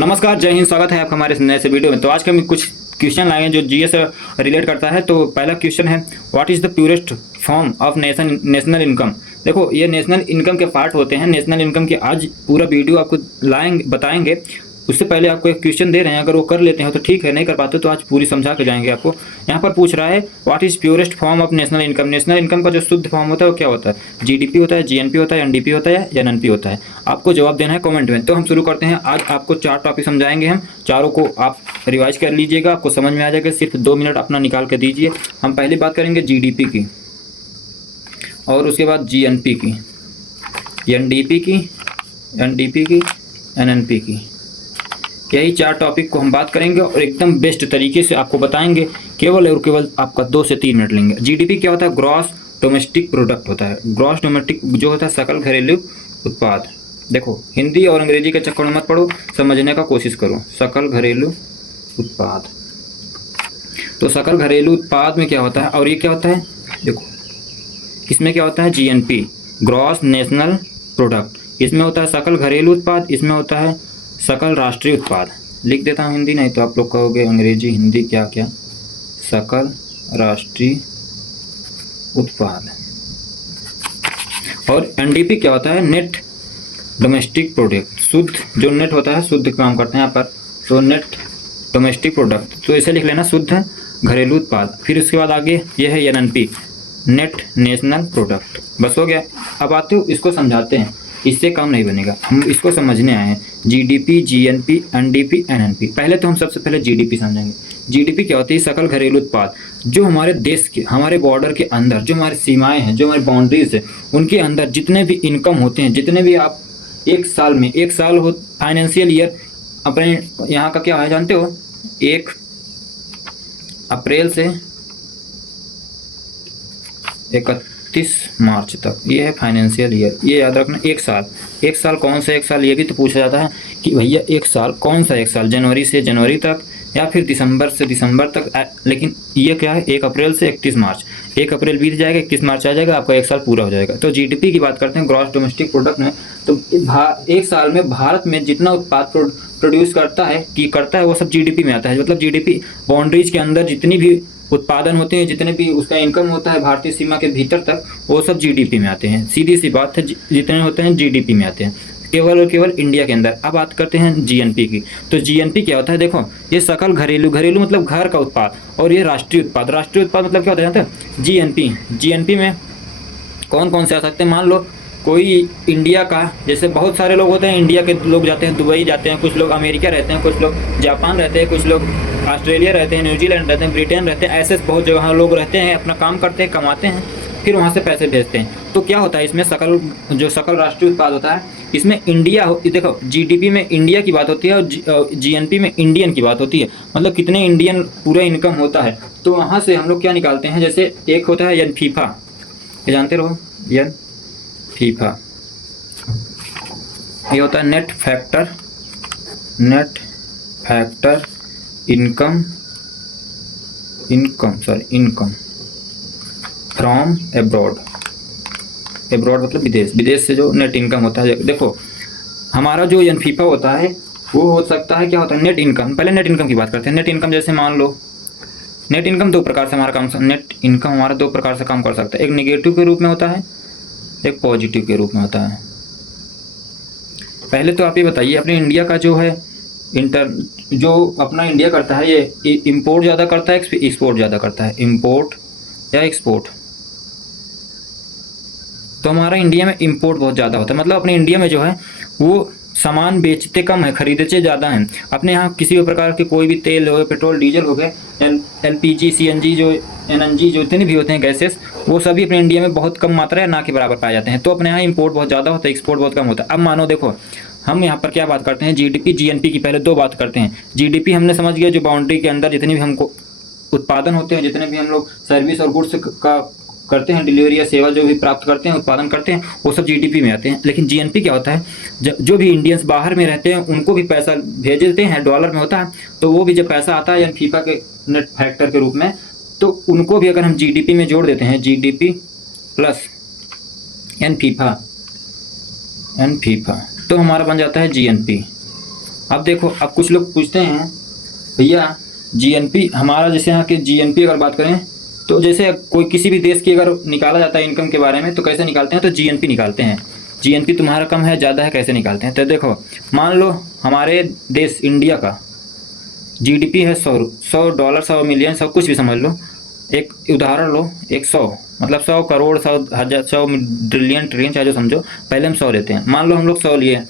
नमस्कार, जय हिंद। स्वागत है आपका हमारे इस नए से वीडियो में। तो आज के हम कुछ क्वेश्चन लाए हैं जो जीए से रिलेट करता है। तो पहला क्वेश्चन है, what is the purest form of national income. देखो, ये नेशनल इनकम के पार्ट होते हैं। नेशनल इनकम की आज पूरा वीडियो आपको लाएंगे, बताएंगे। उससे पहले आपको एक क्वेश्चन दे रहे हैं, अगर वो कर लेते हैं तो ठीक है, नहीं कर पाते तो आज पूरी समझा के जाएंगे आपको। यहाँ पर पूछ रहा है what is purest form of national income. National income का जो शुद्ध फॉर्म होता है वो क्या होता है? जीडीपी होता है, जीएनपी होता है, एनडीपी होता है या एनएनपी होता है? आपको जवाब देना है कमेंट में। तो हम शुरू करते हैं। आज आपको 4 टॉपिक समझाएंगे हम। चारों को आप रिवाइज कर लीजिएगा, आपको समझ में आ जाएगा। सिर्फ 2 मिनट अपना निकाल के दीजिए। हम पहली बात करेंगे जीडीपी की, और उसके बाद जीएनपी की, एनडीपी की, एनडीपी की, एनएनपी की। यही 4 टॉपिक को हम बात करेंगे और एकदम बेस्ट तरीके से आपको बताएंगे। केवल और केवल आपका 2 से 3 मिनट लेंगे। जीडीपी क्या होता है? ग्रॉस डोमेस्टिक प्रोडक्ट होता है। ग्रॉस डोमेस्टिक जो होता है सकल घरेलू उत्पाद। देखो, हिंदी और अंग्रेजी के चक्कर में मत पड़ो, समझने का कोशिश करो। सकल घरेलू उत्पाद, तो सकल घरेलू उत्पाद में क्या होता है और ये क्या होता है? देखो, इसमें क्या होता है? GNP, gross national product. इसमें होता है सकल घरेलू उत्पाद, इसमें होता है सकल राष्ट्रीय उत्पाद। लिख देता हूँ हिंदी, नहीं तो आप लोग कहोगे अंग्रेजी हिंदी क्या क्या। सकल राष्ट्रीय उत्पाद। और एनडीपी क्या होता है? Net domestic product. शुद्ध जो नेट होता है, शुद्ध काम करते हैं यहाँ पर, तो नेट डोमेस्टिक प्रोडक्ट। तो इसे लिख लेना शुद्ध घरेलू उत्पाद। फिर उसके बाद आगे ये है एनएनपी, नेट नेशनल प्रोडक्ट। बस हो गया। अब आते हो, इसको समझाते हैं। इससे काम नहीं बनेगा, हम इसको समझने आए हैं। GDP, GNP, NDP, NNP. पहले तो हम सबसे पहले जीडीपी समझेंगे। जीडीपी क्या होती है? सकल घरेलू उत्पाद। जो हमारे देश के, हमारे बॉर्डर के अंदर, जो हमारी सीमाएं हैं, जो हमारी बाउंड्रीज है, उनके अंदर जितने भी इनकम होते हैं, जितने भी आप एक साल में, एक साल हो फाइनेंशियल ईयर अपने यहाँ का क्या है जानते हो? 1 अप्रैल से 31 मार्च तक, ये है फाइनेंशियल ईयर। ये याद रखना। एक साल कौन सा एक साल, ये भी तो पूछा जाता है कि भैया एक साल कौन सा एक साल, जनवरी से जनवरी तक या फिर दिसंबर से दिसंबर तक। लेकिन ये क्या है? 1 अप्रैल से 31 मार्च। 1 अप्रैल बीत जाएगा, 31 मार्च आ जाएगा, आपका एक साल पूरा हो जाएगा। तो जीडीपी की बात करते हैं, ग्रॉस डोमेस्टिक प्रोडक्ट में। तो एक साल में भारत में जितना उत्पाद प्रोड्यूस करता है वो सब जीडीपी में आता है। मतलब जीडीपी बाउंड्रीज के अंदर जितनी भी उत्पादन होते हैं, जितने भी उसका इनकम होता है भारतीय सीमा के भीतर तक, वो सब जीडीपी में आते हैं। सीधी सी बात है, जितने होते हैं जीडीपी में आते हैं, केवल और केवल इंडिया के अंदर। अब बात करते हैं जीएनपी की। तो जीएनपी क्या होता है? देखो, ये सकल घरेलू, घरेलू मतलब घर का उत्पाद, और ये राष्ट्रीय उत्पाद। राष्ट्रीय उत्पाद मतलब क्या होता है जानते हैं? जीएनपी। जीएनपी में कौन कौन से आ सकते हैं? मान लो कोई इंडिया का, जैसे बहुत सारे लोग होते हैं, इंडिया के लोग जाते हैं दुबई जाते हैं, कुछ लोग अमेरिका रहते हैं, कुछ लोग जापान रहते हैं, कुछ लोग ऑस्ट्रेलिया रहते हैं, न्यूजीलैंड रहते हैं, ब्रिटेन रहते हैं। ऐसे बहुत जगह लोग रहते हैं, अपना काम करते हैं, कमाते हैं, फिर वहाँ से पैसे भेजते हैं। तो क्या होता है इसमें? सकल राष्ट्रीय उत्पाद होता है, इसमें इंडिया देखो, जीडीपी में इंडिया की बात होती है और जीएनपी में इंडियन की बात होती है। मतलब कितने इंडियन पूरा इनकम होता है। तो वहाँ से हम लोग क्या निकालते हैं? जैसे एक होता है यन फीफा, ये जानते रहो, यन फीफा। ये होता है net factor income from abroad. Abroad मतलब विदेश, विदेश से जो नेट इनकम होता है। देखो, हमारा जो एनफीफा होता है वो हो सकता है, क्या होता है? Net income. पहले नेट इनकम की बात करते हैं। नेट इनकम जैसे मान लो, नेट इनकम 2 प्रकार से हमारा काम, नेट इनकम हमारा 2 प्रकार से काम कर सकता है। एक नेगेटिव के रूप में होता है, एक पॉजिटिव के रूप में होता है। पहले तो आप ये बताइए, अपने इंडिया का जो है जो अपना इंडिया करता है, ये इंपोर्ट ज़्यादा करता है, एक्सपोर्ट ज़्यादा करता है? इंपोर्ट या एक्सपोर्ट? तो हमारा इंडिया में इंपोर्ट बहुत ज़्यादा होता है। मतलब अपने इंडिया में जो है वो सामान बेचते कम है, खरीदते ज़्यादा हैं। अपने यहाँ किसी भी प्रकार के कोई भी तेल हो गए, पेट्रोल डीजल हो गए, एलपीजी, सीएनजी, जो एनएनजी, जो जितने भी होते हैं गैसेस, वो सभी अपने इंडिया में बहुत कम मात्रा है, ना के बराबर पाए जाते हैं। तो अपने यहाँ इंपोर्ट बहुत ज़्यादा होता है, एक्सपोर्ट बहुत कम होता है। अब मानो देखो, हम यहाँ पर क्या बात करते हैं? जीडीपी, जीएनपी की पहले 2 बात करते हैं। जीडीपी हमने समझ गया, जो बाउंड्री के अंदर जितने भी हमको उत्पादन होते हैं, जितने भी हम लोग सर्विस और गुड्स का करते हैं, डिलीवरी या सेवा जो भी प्राप्त करते हैं, उत्पादन करते हैं, वो सब जीडीपी में आते हैं। लेकिन जीएनपी क्या होता है? जो भी इंडियंस बाहर में रहते हैं उनको भी पैसा भेज देते हैं, डॉलर में होता है। तो वो भी जब पैसा आता है, यानी फीफा के नेट फैक्टर के रूप में, तो उनको भी अगर हम जीडीपी में जोड़ देते हैं, जीडीपी प्लस एन फीफा, तो हमारा बन जाता है जीएनपी। अब देखो, अब कुछ लोग पूछते हैं भैया जीएनपी हमारा, जैसे यहाँ के जीएनपी अगर बात करें तो जैसे कोई किसी भी देश की अगर निकाला जाता है इनकम के बारे में तो कैसे निकालते हैं, तो जीएनपी निकालते हैं। जीएनपी तुम्हारा कम है ज़्यादा है कैसे निकालते हैं, तो देखो मान लो हमारे देश इंडिया का जीडीपी है 100 डॉलर, 100 मिलियन, सब कुछ भी समझ लो। एक उदाहरण लो, 100 मतलब 100 करोड़, 100 ट्रिलियन, चाहे जो समझो, पहले हम 100 लेते हैं। मान लो हम लोग 100 लिए,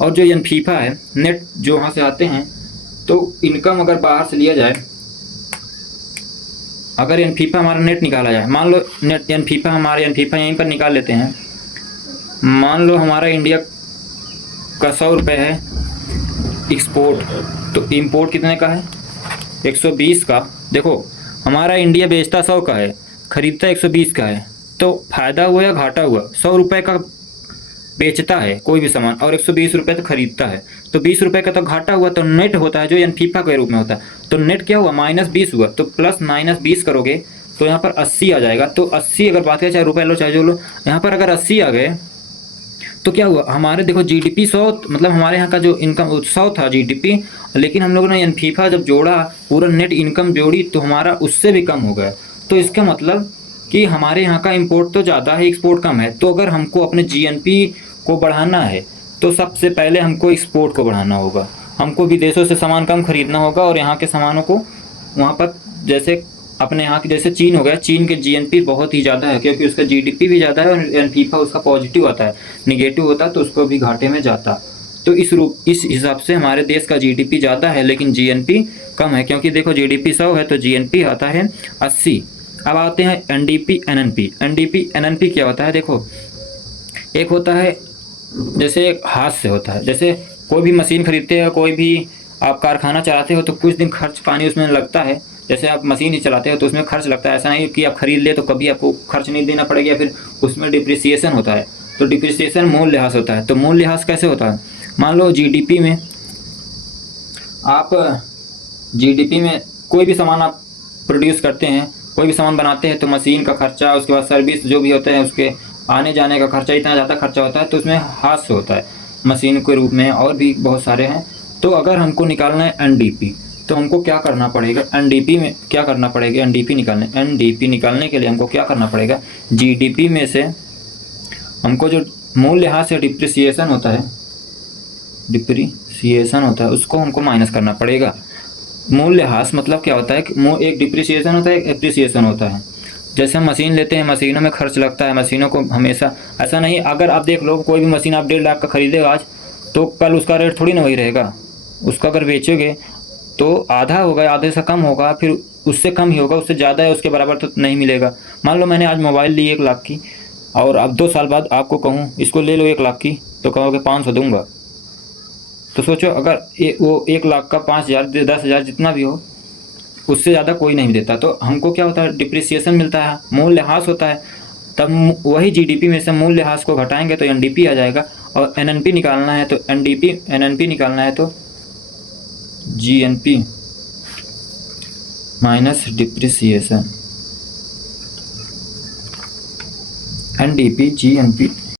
और जो एनफीफा है नेट जो वहाँ से आते हैं, तो इनकम अगर बाहर से लिया जाए, अगर एनफीफा हमारा नेट निकाला जाए, मान लो नेट एनफीफा हमारे एनफीफा यहीं पर निकाल लेते हैं। मान लो हमारा इंडिया का 100 रुपये है एक्सपोर्ट, तो इंपोर्ट कितने का है 120 का। देखो हमारा इंडिया बेचता 100 का है, खरीदता 120 का है, तो फ़ायदा हुआ या घाटा हुआ। 100 रुपये का बेचता है कोई भी सामान और 120 रुपये तो खरीदता है, तो 20 रुपये का तो घाटा हुआ। तो नेट होता है जो एनफीफा के रूप में होता है, तो नेट क्या हुआ -20 हुआ, तो प्लस -20 करोगे तो यहाँ पर 80 आ जाएगा। तो 80 अगर बात करें, चाहे रुपये लो चाहे जो लो, यहाँ पर अगर 80 आ गए तो क्या हुआ हमारे, देखो जीडीपी 100, मतलब हमारे यहाँ का जो इनकम 100 था जीडीपी, लेकिन हम लोगों ने एनफीफा जब जोड़ा, पूरा नेट इनकम जोड़ी, तो हमारा उससे भी कम हो गया। तो इसका मतलब कि हमारे यहाँ का इंपोर्ट तो ज़्यादा है, एक्सपोर्ट कम है। तो अगर हमको अपने जीएनपी को बढ़ाना है तो सबसे पहले हमको एक्सपोर्ट को बढ़ाना होगा, हमको विदेशों से सामान कम खरीदना होगा और यहाँ के सामानों को वहाँ पर, जैसे अपने यहाँ के जैसे चीन हो गया, चीन के जीएनपी बहुत ही ज़्यादा है क्योंकि उसका जीडीपी भी ज़्यादा है और एनफीफा उसका पॉजिटिव आता है, निगेटिव होता तो उसको भी घाटे में जाता। तो इस हिसाब से हमारे देश का जीडीपी ज़्यादा है लेकिन जीएनपी कम है, क्योंकि देखो जीडीपी 100 है तो जीएनपी आता है 80। अब आते हैं एनडीपी एनएनपी। एनडीपी एनएनपी क्या होता है, देखो एक होता है जैसे हाथ से होता है, जैसे कोई भी मशीन खरीदते हो, कोई भी आप कारखाना चलाते हो तो कुछ दिन खर्च पानी उसमें लगता है। जैसे आप मशीन ही चलाते हो तो उसमें खर्च लगता है, ऐसा नहीं कि आप खरीद ले तो कभी आपको खर्च नहीं देना पड़ेगा, या फिर उसमें डिप्रिसिएशन होता है। तो डिप्रिसिएशन मूल्यह्रास होता है। तो मूल्यह्रास कैसे होता है, मान लो जीडीपी में आप जीडीपी में कोई भी सामान आप प्रोड्यूस करते हैं, कोई भी सामान बनाते हैं, तो मशीन का खर्चा, उसके बाद सर्विस जो भी होते हैं उसके आने जाने का खर्चा, इतना ज़्यादा खर्चा होता है, तो उसमें हाथ से होता है मशीन के रूप में, और भी बहुत सारे हैं। तो अगर हमको निकालना है एनडीपी तो हमको क्या करना पड़ेगा, एनडीपी में क्या करना पड़ेगा, एनडीपी निकालने के लिए हमको क्या करना पड़ेगा, जीडीपी में से हमको जो मूल्यह्रास या डिप्रिसिएशन होता है उसको हमको माइनस करना पड़ेगा। मूल्यह्रास मतलब क्या होता है कि एक डिप्रिसिएशन होता है, एक एप्रिसिएशन होता है। जैसे हम मशीन लेते हैं, मशीनों में खर्च लगता है, मशीनों को हमेशा ऐसा नहीं, अगर आप देख लो कोई भी मशीन आप 1.5 लाख का खरीदे आज, तो कल उसका रेट थोड़ी ना वही रहेगा। उसका अगर बेचोगे तो आधा होगा, आधे से कम होगा, फिर उससे कम ही होगा, उससे ज़्यादा है उसके बराबर तो नहीं मिलेगा। मान लो मैंने आज मोबाइल ली 1 लाख की, और अब 2 साल बाद आपको कहूँ इसको ले लो 1 लाख की, तो कहोगे 500 दूंगा। तो सोचो अगर वो 1 लाख का 5,000 10,000 जितना भी हो, उससे ज़्यादा कोई नहीं देता। तो हमको क्या होता है, डिप्रिसिएशन मिलता है, मूल्यह्रास होता है। तब वही जीडीपी में से मूल्यह्रास को घटाएंगे तो एनडीपी आ जाएगा। और एनएनपी निकालना है तो एनएनपी निकालना है तो GNP minus depreciation, NDP GNP